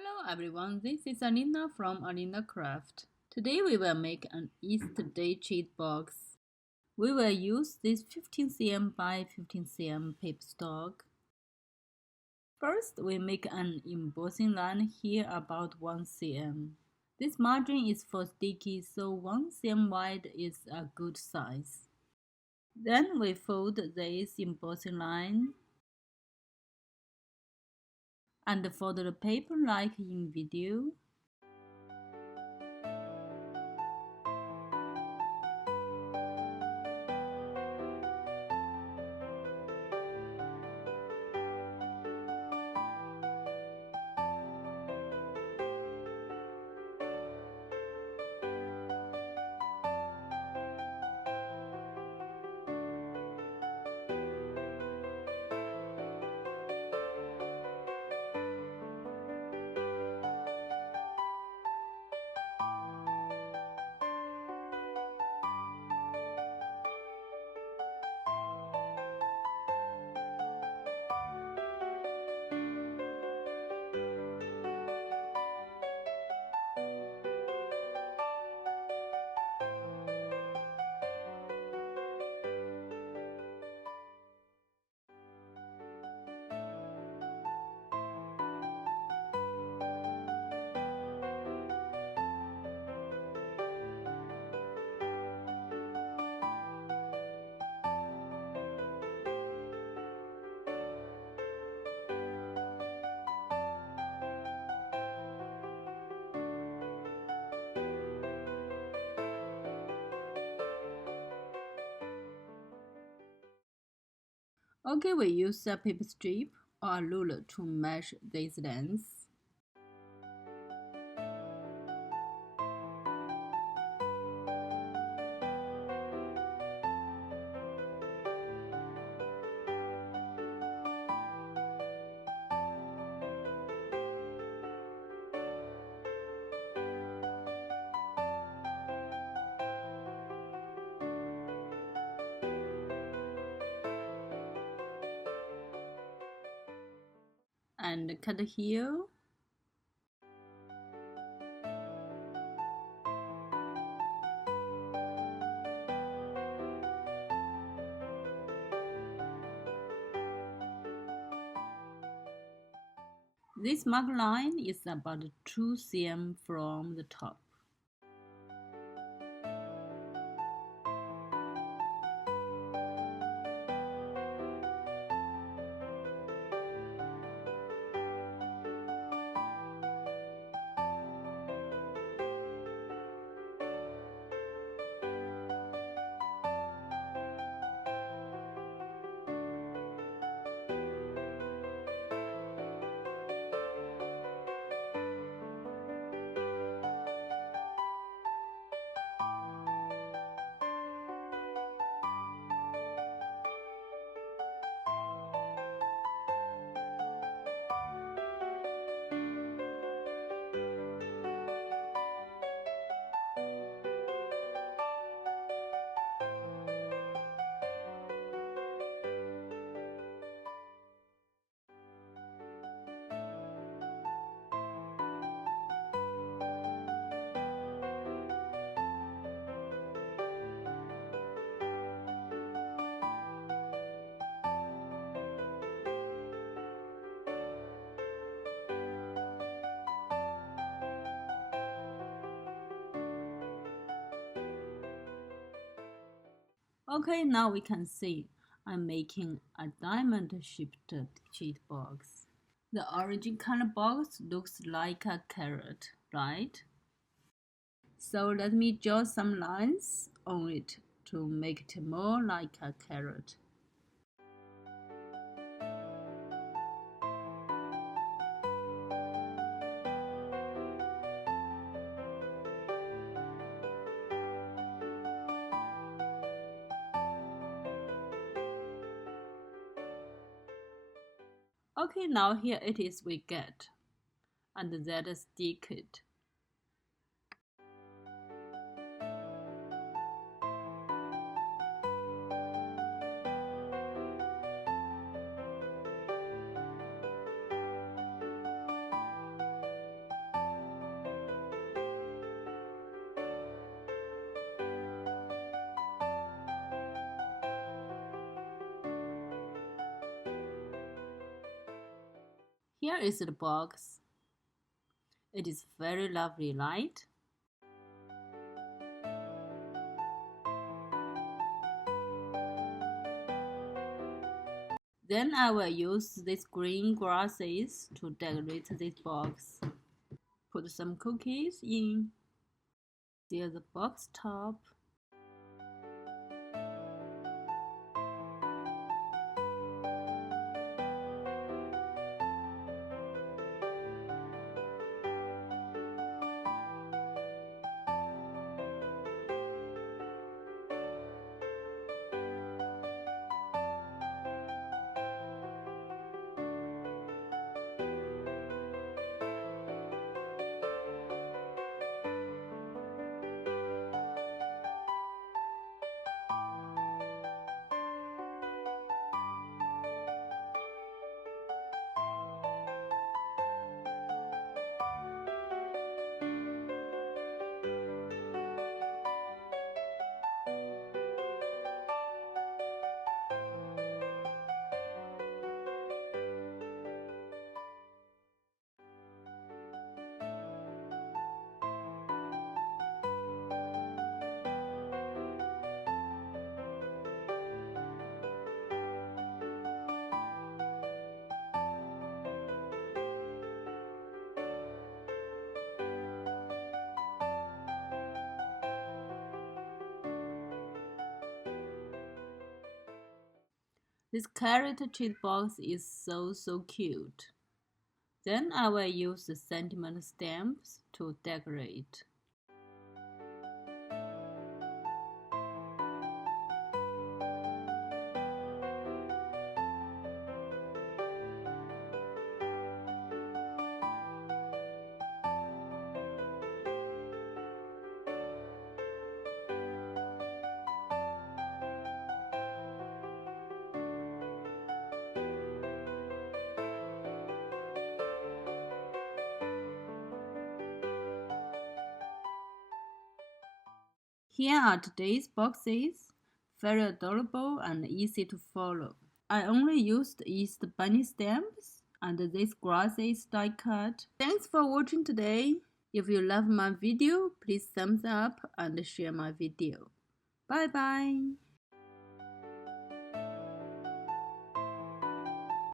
Hello everyone, this is Alina from Alinacutle. Today we will make an Easter Day cheat box. We will use this 15 cm by 15 cm paper stock. First, we make an embossing line here about 1 cm. This margin is for sticky, so 1 cm wide is a good size. Then we fold this embossing line and fold the paper like in video. Okay, we use a paper strip or a ruler to measure this length. And cut here. This mark line is about 2 cm from the top. Okay, now we can see I'm making a diamond-shaped cheat box. The origin color box looks like a carrot, right? So let me draw some lines on it to make it more like a carrot. Okay, now here it is we get, and then stick it. Here is the box. It is very lovely, right? Then I will use these green grasses to decorate this box. Put some cookies in. There's the box top. This carrot cheese box is so cute. Then I will use the sentiment stamps to decorate. Here are today's boxes, very adorable and easy to follow. I only used Easter bunny stamps and this grasses die cut. Thanks for watching today. If you love my video, please thumbs up and share my video. Bye bye.